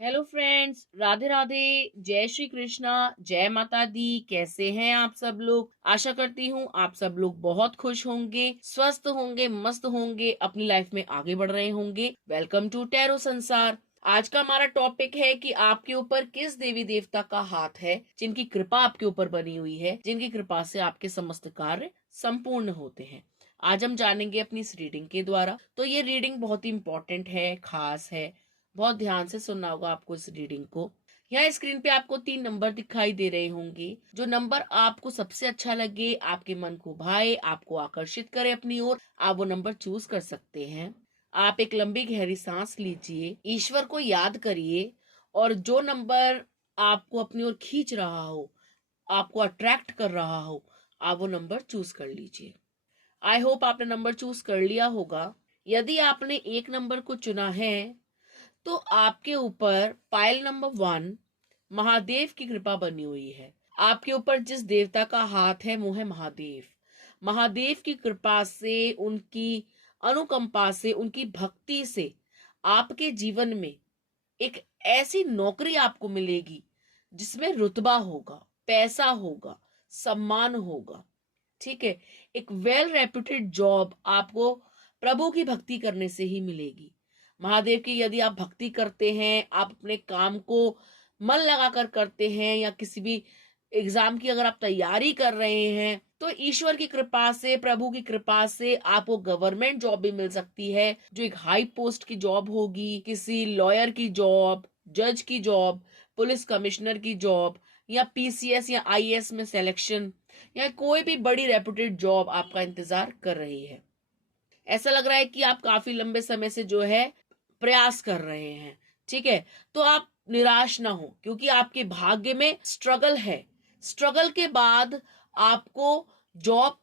Hello friends, Radhe Radhe. जय श्री कृष्णा। जय माता दी। कैसे हैं आप सब लोग? आशा करती हूँ आप सब लोग बहुत खुश होंगे, स्वस्थ होंगे, मस्त होंगे, अपनी लाइफ में आगे बढ़ रहे होंगे। वेलकम टू टैरो संसार। आज का हमारा टॉपिक है कि आपके ऊपर किस देवी देवता का हाथ है, जिनकी कृपा आपके ऊपर बनी हुई है, जिनकी कृपा से आपके समस्त कार्य संपूर्ण होते हैं। आज हम जानेंगे अपनी इस रीडिंग के द्वारा। तो ये रीडिंग बहुत ही इंपॉर्टेंट है, खास है। बहुत ध्यान से सुनना होगा आपको इस रीडिंग को। यहाँ स्क्रीन पे आपको 3 नंबर दिखाई दे रहे होंगे। जो नंबर आपको सबसे अच्छा लगे, आपके मन को भाए, आपको आकर्षित करे अपनी ओर, आप वो नंबर चूज कर सकते हैं। आप एक लंबी गहरी सांस लीजिए, ईश्वर को याद करिए, और जो नंबर आपको अपनी ओर खींच रहा हो, आपको अट्रैक्ट कर रहा हो, आप वो नंबर चूज कर लीजिए। आई होप आपने नंबर चूज कर लिया होगा। यदि आपने एक नंबर को चुना है तो आपके ऊपर पाइल नंबर 1 महादेव की कृपा बनी हुई है। आपके ऊपर जिस देवता का हाथ है वो है महादेव। महादेव की कृपा से, उनकी अनुकंपा से, उनकी भक्ति से आपके जीवन में एक ऐसी नौकरी आपको मिलेगी जिसमें रुतबा होगा, पैसा होगा, सम्मान होगा। ठीक है। एक वेल रेप्यूटेड जॉब आपको प्रभु की भक्ति करने से ही मिलेगी। महादेव की यदि आप भक्ति करते हैं, आप अपने काम को मन लगाकर करते हैं, या किसी भी एग्जाम की अगर आप तैयारी कर रहे हैं, तो ईश्वर की कृपा से, प्रभु की कृपा से आपको गवर्नमेंट जॉब भी मिल सकती है, जो एक हाई पोस्ट की जॉब होगी, किसी लॉयर की जॉब, जज की जॉब, पुलिस कमिश्नर की जॉब, या पीसीएस या आईएएस में सिलेक्शन, या कोई भी बड़ी रेप्यूटेड जॉब आपका इंतजार कर रही है। ऐसा लग रहा है कि आप काफी लंबे समय से जो है प्रयास कर रहे हैं। ठीक है। तो आप निराश ना हो, क्योंकि आपके भाग्य में स्ट्रगल है। स्ट्रगल के बाद आपको जॉब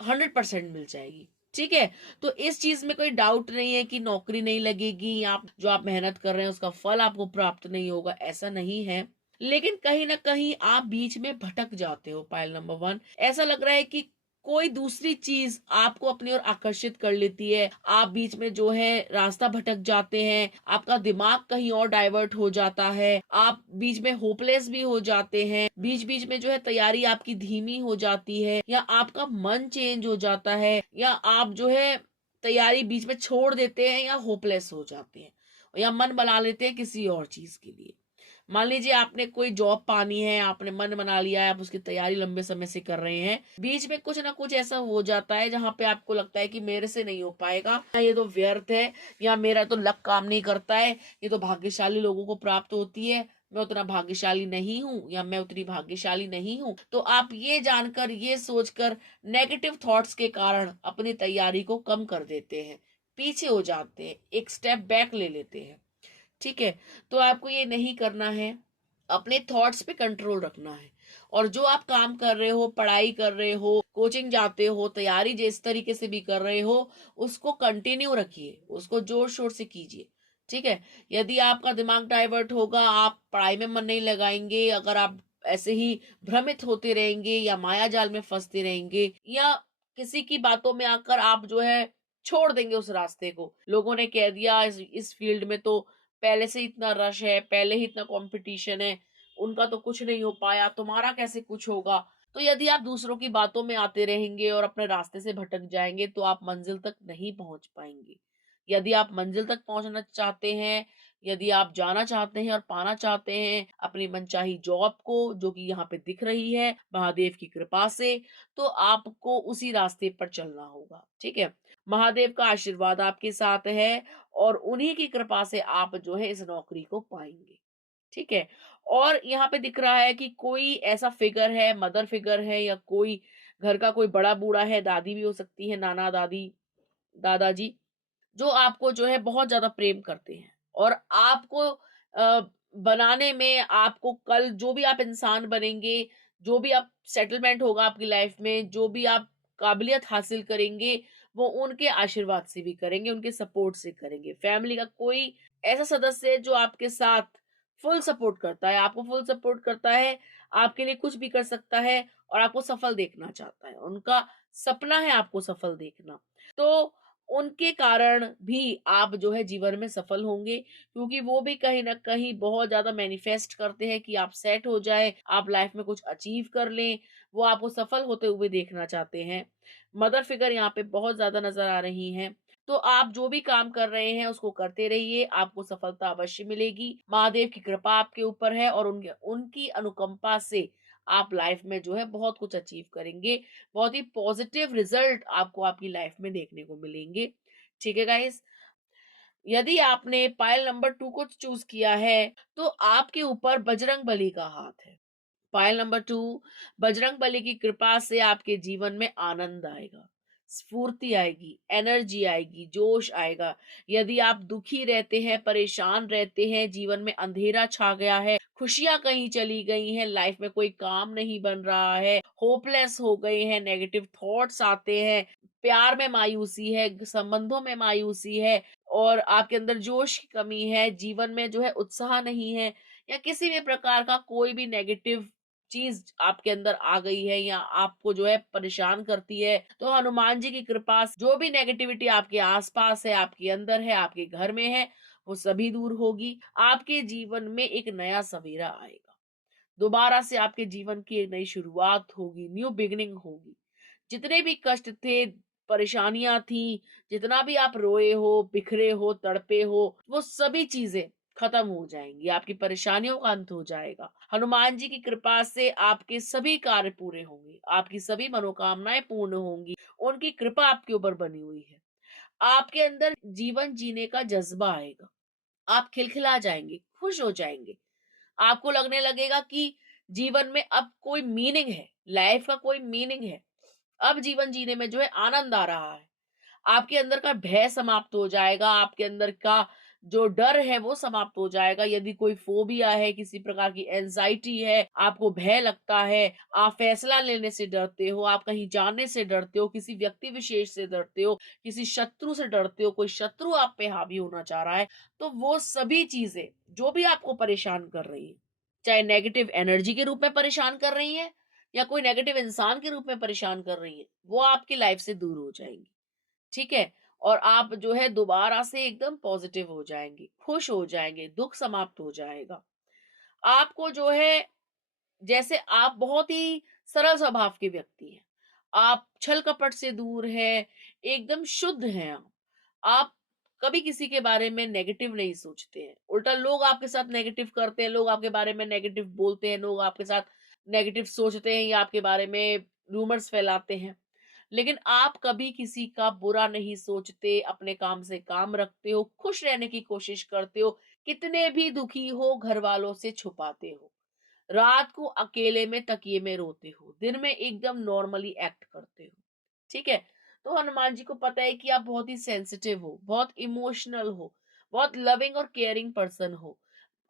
100% मिल जाएगी। ठीक है। तो इस चीज में कोई डाउट नहीं है कि नौकरी नहीं लगेगी, या जो आप मेहनत कर रहे हैं उसका फल आपको प्राप्त नहीं होगा, ऐसा नहीं है। लेकिन कहीं ना कहीं आप बीच में भटक जाते हो। पाइल नंबर 1, ऐसा लग रहा है कि कोई दूसरी चीज आपको अपनी ओर आकर्षित कर लेती है। आप बीच में जो है रास्ता भटक जाते हैं, आपका दिमाग कहीं और डाइवर्ट हो जाता है, आप बीच में होपलेस भी हो जाते हैं, बीच बीच में जो है तैयारी आपकी धीमी हो जाती है, या आपका मन चेंज हो जाता है, या आप जो है तैयारी बीच में छोड़ देते हैं, या होपलेस हो जाते हैं, या मन बना लेते हैं किसी और चीज के लिए। मान लीजिए आपने कोई जॉब पानी है, आपने मन बना लिया है, आप उसकी तैयारी लंबे समय से कर रहे हैं, बीच में कुछ ना कुछ ऐसा हो जाता है जहां पे आपको लगता है कि मेरे से नहीं हो पाएगा, ये तो व्यर्थ है, या मेरा तो लक काम नहीं करता है, ये तो भाग्यशाली लोगों को प्राप्त होती है, मैं उतना भाग्यशाली नहीं हूँ, या मैं उतनी भाग्यशाली नहीं हूँ। तो आप ये जानकर, ये सोचकर, नेगेटिव थॉट्स के कारण अपनी तैयारी को कम कर देते हैं, पीछे हो जाते हैं, एक स्टेप बैक ले लेते हैं। ठीक है। तो आपको ये नहीं करना है, अपने थॉट्स पे कंट्रोल रखना है। और जो आप काम कर रहे हो, पढ़ाई कर रहे हो, कोचिंग जाते हो, तैयारी जिस तरीके से भी कर रहे हो, उसको कंटिन्यू रखिए, उसको जोर शोर से कीजिए। ठीक है। यदि आपका दिमाग डाइवर्ट होगा, आप पढ़ाई में मन नहीं लगाएंगे, अगर आप ऐसे ही भ्रमित होते रहेंगे, या माया जाल में फंसते रहेंगे, या किसी की बातों में आकर आप जो है छोड़ देंगे उस रास्ते को, लोगों ने कह दिया इस फील्ड में तो पहले से इतना रश है, पहले ही इतना कंपटीशन है, उनका तो कुछ नहीं हो पाया, तुम्हारा कैसे कुछ होगा। तो यदि आप दूसरों की बातों में आते रहेंगे और अपने रास्ते से भटक जाएंगे, तो आप मंजिल तक नहीं पहुंच पाएंगे। यदि आप मंजिल तक पहुंचना चाहते हैं, यदि आप जाना चाहते हैं और पाना चाहते हैं अपनी मनचाही जॉब को, जो कि यहाँ पे दिख रही है महादेव की कृपा से, तो आपको उसी रास्ते पर चलना होगा। ठीक है। महादेव का आशीर्वाद आपके साथ है, और उन्हीं की कृपा से आप जो है इस नौकरी को पाएंगे। ठीक है। और यहाँ पे दिख रहा है कि कोई ऐसा फिगर है, मदर फिगर है, या कोई घर का कोई बड़ा बूढ़ा है, दादी भी हो सकती है, नाना दादी, दादाजी, जो आपको जो है बहुत ज्यादा प्रेम करते हैं, और आपको बनाने में, आपको कल जो भी आप इंसान बनेंगे, जो भी आप सेटलमेंट होगा आपकी लाइफ में, जो भी आप काबिलियत हासिल करेंगे, वो उनके आशीर्वाद से भी करेंगे, उनके सपोर्ट से करेंगे। फैमिली का कोई ऐसा सदस्य है जो आपके साथ फुल सपोर्ट करता है, आपको फुल सपोर्ट करता है, आपके लिए कुछ भी कर सकता है, और आपको सफल देखना चाहता है, उनका सपना है आपको सफल देखना। तो उनके कारण भी आप जो है जीवन में सफल होंगे, क्योंकि वो भी कहीं न कहीं बहुत ज़्यादा मैनिफेस्ट करते हैं कि आप सेट हो जाएँ, आप लाइफ में कुछ अचीव कर लें, वो आपको सफल होते हुए देखना चाहते हैं। मदर फिगर यहाँ पे बहुत ज़्यादा नज़र आ रही हैं। तो आप जो भी काम कर रहे हैं उसको करते रहिए, आपको सफलता अवश्य मिलेगी। महादेव की कृपा आपके ऊपर है और उनके उनकी अनुकंपा से आप लाइफ में जो है बहुत कुछ अचीव करेंगे। बहुत ही पॉजिटिव रिजल्ट आपको आपकी लाइफ में देखने को मिलेंगे। ठीक है गाइस? यदि आपने पायल नंबर 2 को चूज़ किया है, तो आपके ऊपर बजरंगबली का हाथ है। पायल नंबर 2, बजरंगबली की कृपा से आपके जीवन में आनंद आएगा, स्फूर्ति आएगी, एनर्जी आएगी, जोश आएगा। यदि आप दुखी रहते हैं, परेशान रहते हैं, जीवन में अंधेरा छा गया है, खुशियाँ कहीं चली गई हैं, लाइफ में कोई काम नहीं बन रहा है, होपलेस हो गए हैं, नेगेटिव थॉट्स आते हैं, प्यार में मायूसी है, संबंधों में मायूसी है और आपके अंदर जोश की कमी है, जीवन में जो है उत्साह नहीं है या किसी भी प्रकार का कोई भी नेगेटिव चीज आपके अंदर आ गई है या आपको जो है परेशान करती है, तो हनुमान जी की कृपा से जो भी नेगेटिविटी आपके आसपास है, आपके अंदर है, आपके घर में है, वो सभी दूर होगी। आपके जीवन में एक नया सवेरा आएगा, दोबारा से आपके जीवन की एक नई शुरुआत होगी, न्यू बिगिनिंग होगी। जितने भी कष्ट थे, परेशानियां थी, जितना भी आप रोए हो, बिखरे हो, तड़पे हो, वो सभी चीजें खत्म हो जाएंगी, आपकी परेशानियों का अंत हो जाएगा। हनुमान जी की कृपा से आपके सभी कार्य पूरे होंगे, आपकी सभी मनोकामनाएं पूर्ण होंगी, उनकी कृपा आपके ऊपर बनी हुई है। आपके अंदर जीवन जीने का जज्बा आएगा, आप खिलखिला जाएंगे, खुश हो जाएंगे, आपको लगने लगेगा कि जीवन में अब कोई मीनिंग है, लाइफ का कोई मीनिंग है। अब जीवन जीने में जो है आनंद आ रहा है। आपके अंदर का भय समाप्त हो जाएगा, आपके अंदर का जो डर है वो समाप्त हो जाएगा। यदि कोई फोबिया है, किसी प्रकार की एंजाइटी है, आपको भय लगता है, आप फैसला लेने से डरते हो, आप कहीं जाने से डरते हो, किसी व्यक्ति विशेष से डरते हो, किसी शत्रु से डरते हो, कोई शत्रु आप पे हावी होना चाह रहा है, तो वो सभी चीजें जो भी आपको परेशान कर रही है, चाहे नेगेटिव एनर्जी के रूप में परेशान कर रही है या कोई नेगेटिव इंसान के रूप में परेशान कर रही है, वो आपकी लाइफ से दूर हो जाएंगी। ठीक है? और आप जो है दोबारा से एकदम पॉजिटिव हो जाएंगे, खुश हो जाएंगे, दुख समाप्त हो जाएगा। आपको जो है, जैसे आप बहुत ही सरल स्वभाव के व्यक्ति हैं, आप छल कपट से दूर हैं, एकदम शुद्ध हैं आप कभी किसी के बारे में नेगेटिव नहीं सोचते हैं, उल्टा लोग आपके साथ नेगेटिव करते हैं, लोग आपके बारे में नेगेटिव बोलते हैं, लोग आपके साथ नेगेटिव सोचते हैं या आपके बारे में रूमर्स फैलाते हैं, लेकिन आप कभी किसी का बुरा नहीं सोचते, अपने काम से काम रखते हो, खुश रहने की कोशिश करते हो, कितने भी दुखी हो घर वालों से छुपाते हो, रात को अकेले में तकिए में रोते हो, दिन में एकदम नॉर्मली एक्ट करते हो। ठीक है? तो हनुमान जी को पता है कि आप बहुत ही सेंसिटिव हो, बहुत इमोशनल हो, बहुत लविंग और केयरिंग पर्सन हो,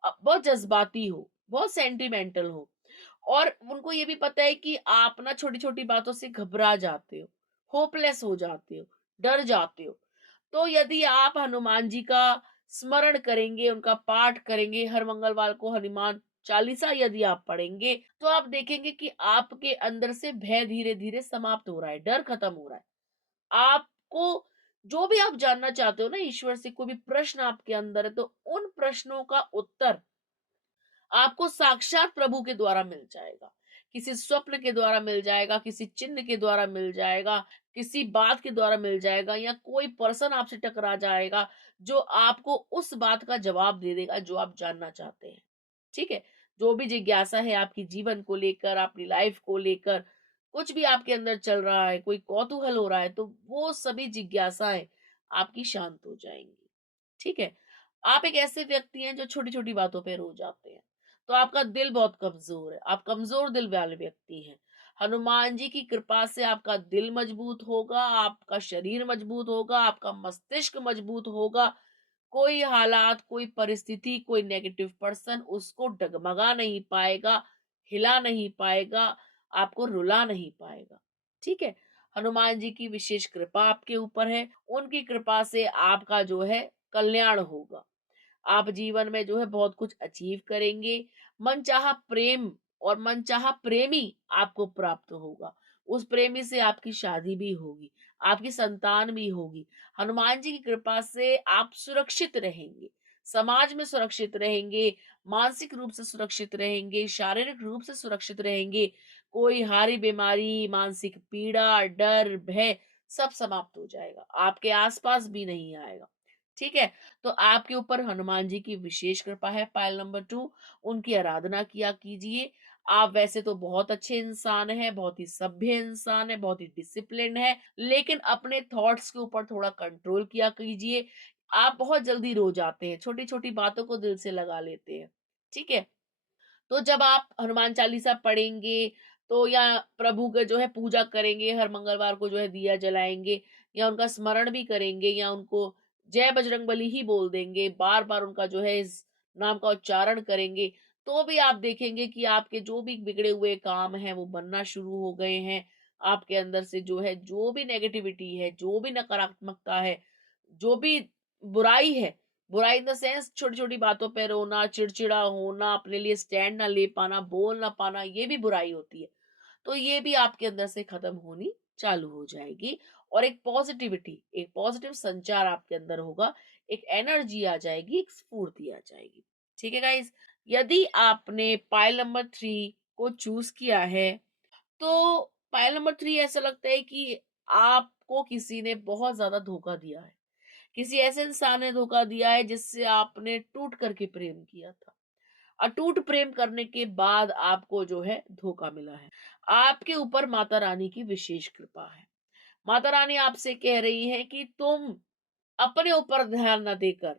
बहुत जज्बाती हो, बहुत सेंटिमेंटल हो, और उनको ये भी पता है कि आप ना छोटी-छोटी बातों से घबरा जाते हो, होपलेस हो जाते हो, डर जाते हो। तो यदि आप हनुमान जी का स्मरण करेंगे, उनका पाठ करेंगे, हर मंगलवार को हनुमान चालीसा यदि आप पढ़ेंगे, तो आप देखेंगे कि आपके अंदर से भय धीरे-धीरे समाप्त हो रहा है, डर खत्म हो रहा है। आपको जो भी आप जानना चाहते हो ना ईश्वर से, कोई भी प्रश्न आपके अंदर है, तो उन प्रश्नों का उत्तर आपको साक्षात प्रभु के द्वारा मिल जाएगा, किसी स्वप्न के द्वारा मिल जाएगा, किसी चिन्ह के द्वारा मिल जाएगा, किसी बात के द्वारा मिल जाएगा, या कोई पर्सन आपसे टकरा जाएगा जो आपको उस बात का जवाब दे देगा जो आप जानना चाहते हैं। ठीक है? जो भी जिज्ञासा है आपकी जीवन को लेकर, अपनी लाइफ को लेकर, कुछ भी आपके अंदर चल रहा है, कोई कौतूहल हो रहा है, तो वो सभी जिज्ञासाएं आपकी शांत हो जाएंगी। ठीक है? आप एक ऐसे व्यक्ति हैं जो छोटी-छोटी बातों पे रो जाते हैं। तो आपका दिल बहुत कमज़ोर है, आप कमज़ोर दिल वाले व्यक्ति हैं। हनुमान जी की कृपा से आपका दिल मजबूत होगा, आपका शरीर मजबूत होगा, आपका मस्तिष्क मजबूत होगा। कोई हालात, कोई परिस्थिति, कोई नेगेटिव पर्सन उसको डगमगा नहीं पाएगा, हिला नहीं पाएगा, आपको रुला नहीं पाएगा। ठीक है? हनुमान जी की विशेष कृपा आपके ऊपर है, उनकी कृपा से आपका जो है कल्याण होगा। आप जीवन में जो है बहुत कुछ अचीव करेंगे, मनचाहा प्रेम और मनचाहा प्रेमी आपको प्राप्त होगा, उस प्रेमी से आपकी शादी भी होगी, आपकी संतान भी होगी। हनुमान जी की कृपा से आप सुरक्षित रहेंगे, समाज में सुरक्षित रहेंगे, मानसिक रूप से सुरक्षित रहेंगे, शारीरिक रूप से सुरक्षित रहेंगे। कोई हारी बीमारी, मानसिक पीड़ा, डर, भय सब समाप्त हो जाएगा। आपके आस-पास भी नहीं आएगा। ठीक है? तो आपके ऊपर हनुमान जी की विशेष कृपा है। पायल नंबर 2, उनकी आराधना किया कीजिए। आप वैसे तो बहुत अच्छे इंसान हैं, बहुत ही सभ्य इंसान हैं, बहुत ही डिसिप्लिन्ड हैं, लेकिन अपने थॉट्स के ऊपर थोड़ा कंट्रोल किया कीजिए। आप बहुत जल्दी रो जाते हैं, छोटी-छोटी बातों को दिल से लगा लेते हैं। ठीक है? तो जब आप हनुमान चालीसा पढ़ेंगे, तो या प्रभु के जो है पूजा करेंगे, हर मंगलवार को जो है दिया जलाएँगे या उनका स्मरण भी करेंगे या उनको जय बजरंगबली ही बोल देंगे, बार-बार उनका जो है इस नाम का उच्चारण करेंगे, तो भी आप देखेंगे कि आपके जो भी बिगड़े हुए काम हैं, वो बनना शुरू हो गए हैं। आपके अंदर से जो है, जो भी नेगेटिविटी है, जो भी नकारात्मकता है, जो भी बुराई है, बुराई इन द सेंस छोटी-छोटी बातों पे रोना, चिड़चिड़ा होना, अपने लिए स्टैंड ना ले पाना, बोल ना पाना, ये भी बुराई होती है। तो ये भी आपके अंदर से खत्म होनी चालू हो जाएगी और एक पॉजिटिविटी, एक पॉजिटिव संचार आपके अंदर होगा, एक एनर्जी आ जाएगी, एक स्फूर्ति आ जाएगी। ठीक है गाइस? यदि आपने पाइल नंबर 3 को चूज़ किया है, तो पाइल नंबर 3 ऐसा लगता है कि आपको किसी ने बहुत ज़्यादा धोखा दिया है। किसी ऐसे इंसान ने धोखा दिया है जिससे आपने टूट करके प्रेम किया था। अटूट प्रेम करने के बाद आपको जो है धोखा मिला है। आपके ऊपर माता रानी की विशेष कृपा है। माता रानी आपसे कह रही हैं कि तुम अपने ऊपर ध्यान ना देकर,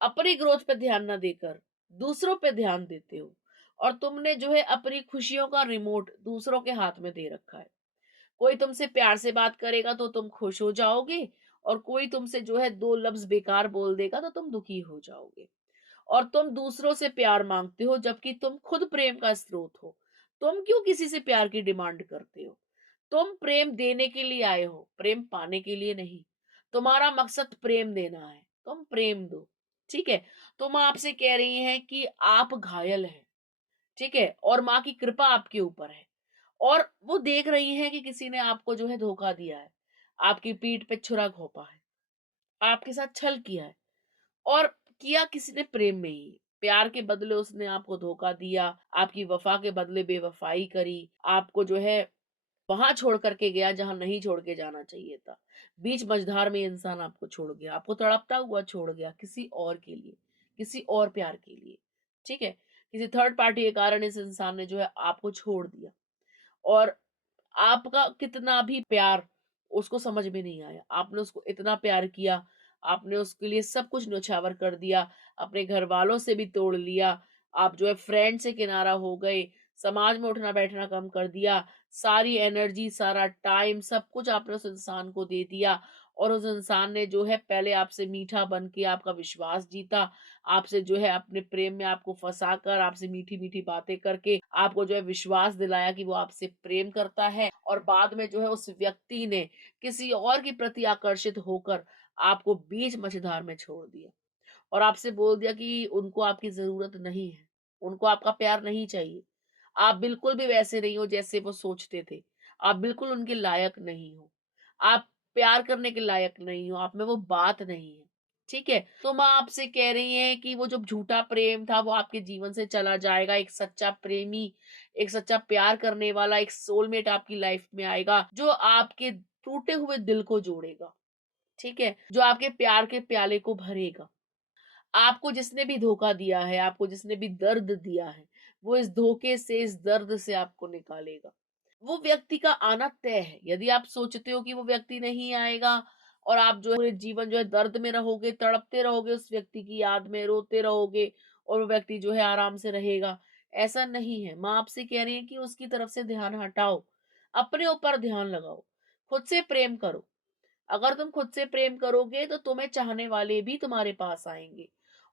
अपनी ग्रोथ पे ध्यान ना देकर, दूसरों पे ध्यान देते हो और तुमने जो है अपनी खुशियों का रिमोट दूसरों के हाथ में दे रखा है। कोई तुमसे प्यार से बात करेगा तो तुम खुश हो जाओगे और कोई तुमसे जो है 2 लफ्ज़ बेकार बोल देगा तो तुम दुखी हो जाओगे। और तुम दूसरों से प्यार मांगते हो जबकि तुम खुद प्रेम का स्रोत हो। तुम क्यों किसी से प्यार की डिमांड करते हो? तुम प्रेम देने के लिए आए हो, प्रेम पाने के लिए नहीं। तुम्हारा मकसद प्रेम देना है, तुम प्रेम दो। ठीक है? तो माँ आपसे कह रही हैं कि आप घायल हैं, ठीक है? और माँ की कृपा आपके ऊपर है और वो देख रही हैं कि किसी ने आपको जो है धोखा दिया है, आपकी पीठ पे छुरा घोंपा है, आपके साथ छल किया है। और किया किसी ने प्रेम में ही। प्यार के बदले उसने आपको धोखा दिया, आपकी वफ़ा के बदले बेवफ़ाई करी, आपको जो है वहाँ छोड़ कर के गया जहाँ नहीं छोड़ के जाना चाहिए था। बीच मझधार में ये इंसान आपको छोड़ गया, आपको तड़पता हुआ छोड़ गया किसी और के लिए, किसी और प्यार के लिए, ठीक है? किसी थर्ड पार्टी के कारण इस इंसान ने जो है आपको छोड़ दिया और आपका कितना भी प्यार उसको समझ में नहीं आया। आपने उसको इतना प्यार किया, आपने उसके लिए सब कुछ न्योछावर कर दिया, अपने घरवालों से भी तोड़ लिया, आप जो है फ्रेंड से किनारा हो गए, समाज में उठना-बैठना कम कर दिया, सारी एनर्जी, सारा टाइम, सब कुछ आपने उस इंसान को दे दिया और उस इंसान ने जो है पहले आपसे मीठा बन के आपका विश्वास जीता, आपसे जो है अपने प्रेम में आपको फँसाकर, आपसे मीठी-मीठी बातें करके, आपको जो है विश्वास दिलाया कि वो आपसे प्रेम करता है और बाद में जो है उस व्यक्ति ने किसी और के प्रति आकर्षित होकर आपको बीच मझधार में छोड़ दिया और आपसे बोल दिया कि उनको आपकी ज़रूरत नहीं है, उनको आपका प्यार नहीं चाहिए। आप बिल्कुल भी वैसे नहीं हो जैसे वो सोचते थे। आप बिल्कुल उनके लायक नहीं हो। आप प्यार करने के लायक नहीं हो, आप में वो बात नहीं है। ठीक है? तो माँ आपसे कह रही हैं कि वो जो झूठा प्रेम था वो आपके जीवन से चला जाएगा। एक सच्चा प्रेमी, एक सच्चा प्यार करने वाला, एक सोलमेट आपकी लाइफ में आएगा, जो आपके टूटे हुए दिल को जोड़ेगा। ठीक है? जो आपके प्यार के प्याले को भरेगा। आपको जिसने भी धोखा दिया है, आपको जिसने भी दर्द दिया है, वो इस धोखे से, इस दर्द से आपको निकालेगा। वो व्यक्ति का आना तय है। यदि आप सोचते हो कि वो व्यक्ति नहीं आएगा और आप जो है पूरे जीवन जो है दर्द में रहोगे, तड़पते रहोगे उस व्यक्ति की याद में, रोते रहोगे और वो व्यक्ति जो है आराम से रहेगा, ऐसा नहीं है। माँ आपसे कह रही है कि उसकी तरफ से ध्यान हटाओ, अपने ऊपर ध्यान लगाओ, खुद से प्रेम करो। अगर तुम खुद से प्रेम करोगे तो तुम्हें चाहने वाले भी तुम्हारे पास आएँगे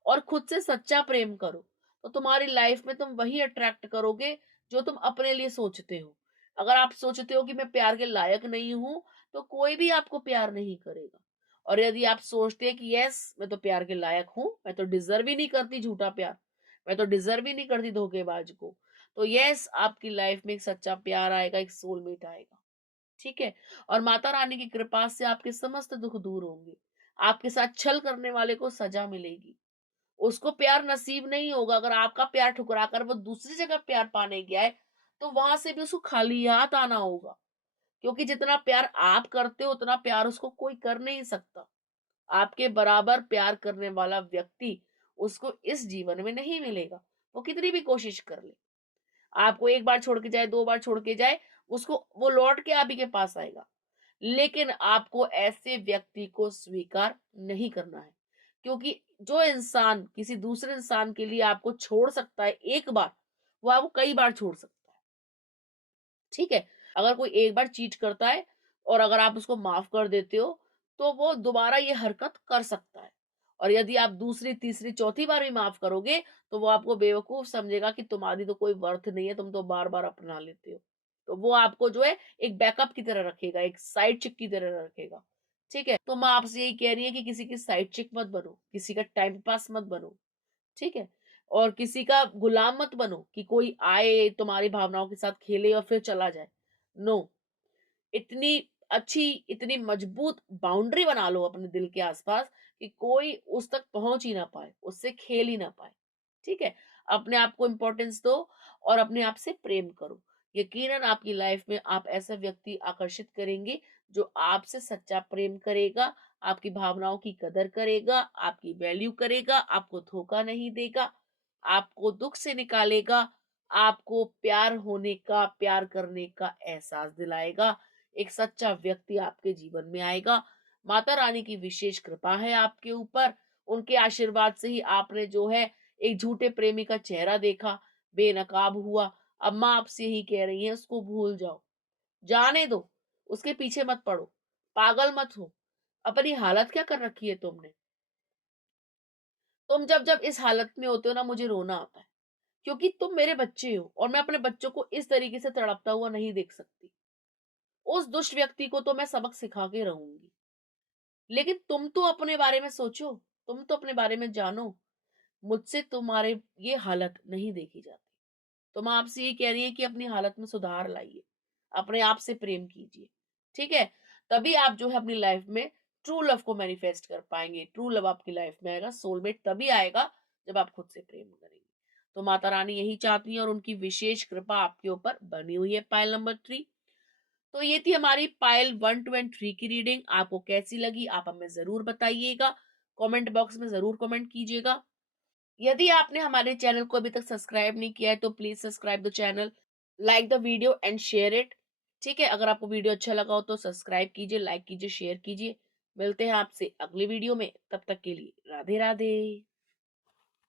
और खुद से सच्चा प्रेम करो, तो तुम्हारी लाइफ में तुम वही अट्रैक्ट करोगे जो तुम अपने लिए सोचते हो। अगर आप सोचते हो कि मैं प्यार के लायक नहीं हूँ, तो कोई भी आपको प्यार नहीं करेगा। और यदि आप सोचते हैं कि यस मैं तो प्यार के लायक हूँ, मैं तो डिज़र्व ही नहीं करती झूठा प्यार, मैं तो डिज़र्व ही नहीं करती धोखेबाज को, तो यस आपकी लाइफ में एक सच्चा प्यार आएगा, एक सोलमेट आएगा। ठीक है? और माता रानी की कृपा से आपके समस्त दुःख दूर होंगे। आपके साथ छल करने वाले को सज़ा मिलेगी। उसको प्यार नसीब नहीं होगा, अगर आपका प्यार ठुकरा कर वो दूसरी जगह प्यार पाने गया है, तो वहाँ से भी उसको खाली हाथ आना होगा। क्योंकि जितना प्यार आप करते हो, उतना प्यार उसको कोई कर नहीं सकता। आपके बराबर प्यार करने वाला व्यक्ति उसको इस जीवन में नहीं मिलेगा, वो कितनी भी कोशिश कर ले। आपको 1 बार छोड़ के जाए, 2 बार छोड़ के जाए, उसको वो लौट के आप ही के पास आएगा। लेकिन आपको ऐसे व्यक्ति को स्वीकार नहीं करना है। क्योंकि जो इंसान किसी दूसरे इंसान के लिए आपको छोड़ सकता है एक बार, वो आपको कई बार छोड़ सकता है। ठीक है? अगर कोई एक बार चीट करता है और अगर आप उसको माफ़ कर देते हो, तो वो दोबारा ये हरकत कर सकता है। और यदि आप दूसरी, तीसरी, चौथी बार भी माफ़ करोगे, तो वो आपको बेवकूफ़ समझेगा कि तुम्हारी तो कोई वर्थ नहीं है, तुम तो बार-बार अपना लेते हो। तो वो आपको जो है एक बैकअप की तरह रखेगा, एक साइड चिक की तरह रखेगा। ठीक है? तो मैं आपसे यही कह रही है कि किसी की साइड चिक मत बनो, किसी का टाइम पास मत बनो। ठीक है? और किसी का गुलाम मत बनो कि कोई आए तुम्हारी भावनाओं के साथ खेले और फिर चला जाए। नो, इतनी अच्छी, इतनी मजबूत बाउंड्री बना लो अपने दिल के आसपास कि कोई उस तक पहुँच ही ना पाए, उससे खेल ही ना पाए। ठीक है? अपने आप को इम्पोर्टेंस दो और अपने आप से प्रेम करो। यकीनन आपकी लाइफ में आप ऐसा व्यक्ति आकर्षित करेंगे जो आपसे सच्चा प्रेम करेगा, आपकी भावनाओं की कदर करेगा, आपकी वैल्यू करेगा, आपको धोखा नहीं देगा, आपको दुःख से निकालेगा, आपको प्यार होने का, प्यार करने का एहसास दिलाएगा। एक सच्चा व्यक्ति आपके जीवन में आएगा। माता रानी की विशेष कृपा है आपके ऊपर। उनके आशीर्वाद से ही आपने जो है एक झूठे प्रेमी का चेहरा देखा, बेनकाब हुआ। अब माँ आपसे यही कह रही हैं उसको भूल जाओ। जाने दो, उसके पीछे मत पड़ो, पागल मत हो। अपनी हालत क्या कर रखी है तुमने? तुम जब-जब इस हालत में होते हो ना मुझे रोना आता है। क्योंकि तुम मेरे बच्चे हो और मैं अपने बच्चों को इस तरीके से तड़पता हुआ नहीं देख सकती। उस दुष्ट व्यक्ति को तो मैं सबक सिखा के रहूँगी। लेकिन तुम तो अपने बारे में सोचो, तुम तो अपने बारे में जानो। मुझसे तुम्हारे ये हालत नहीं देखी जाती। तो मैं आपसे ये कह रही है कि अपनी हालत में सुधार लाइए। अपने आप से प्रेम कीजिए। ठीक है? तभी आप जो है अपनी लाइफ में ट्रू लव को मैनिफेस्ट कर पाएँगे। ट्रू लव आपकी लाइफ में आएगा, सोलमेट तभी आएगा जब आप खुद से प्रेम करेंगे। तो माता रानी यही चाहती हैं और उनकी विशेष कृपा आपके ऊपर बनी हुई है पाइल नंबर 3। तो ये थी हमारी पाइल 1, 2 एंड 3 की रीडिंग। आपको कैसी लगी आप हमें ज़रूर बताइएगा। कमेंट बॉक्स में ज़रूर कमेंट कीजिएगा। यदि आपने हमारे चैनल को अभी तक सब्सक्राइब नहीं किया है तो please subscribe the channel, like the video and share it. ठीक है? अगर आपको वीडियो अच्छा लगा हो तो सब्सक्राइब कीजिए, लाइक कीजिए, शेयर कीजिए। मिलते हैं आपसे अगली वीडियो में, तब तक के लिए राधे-राधे।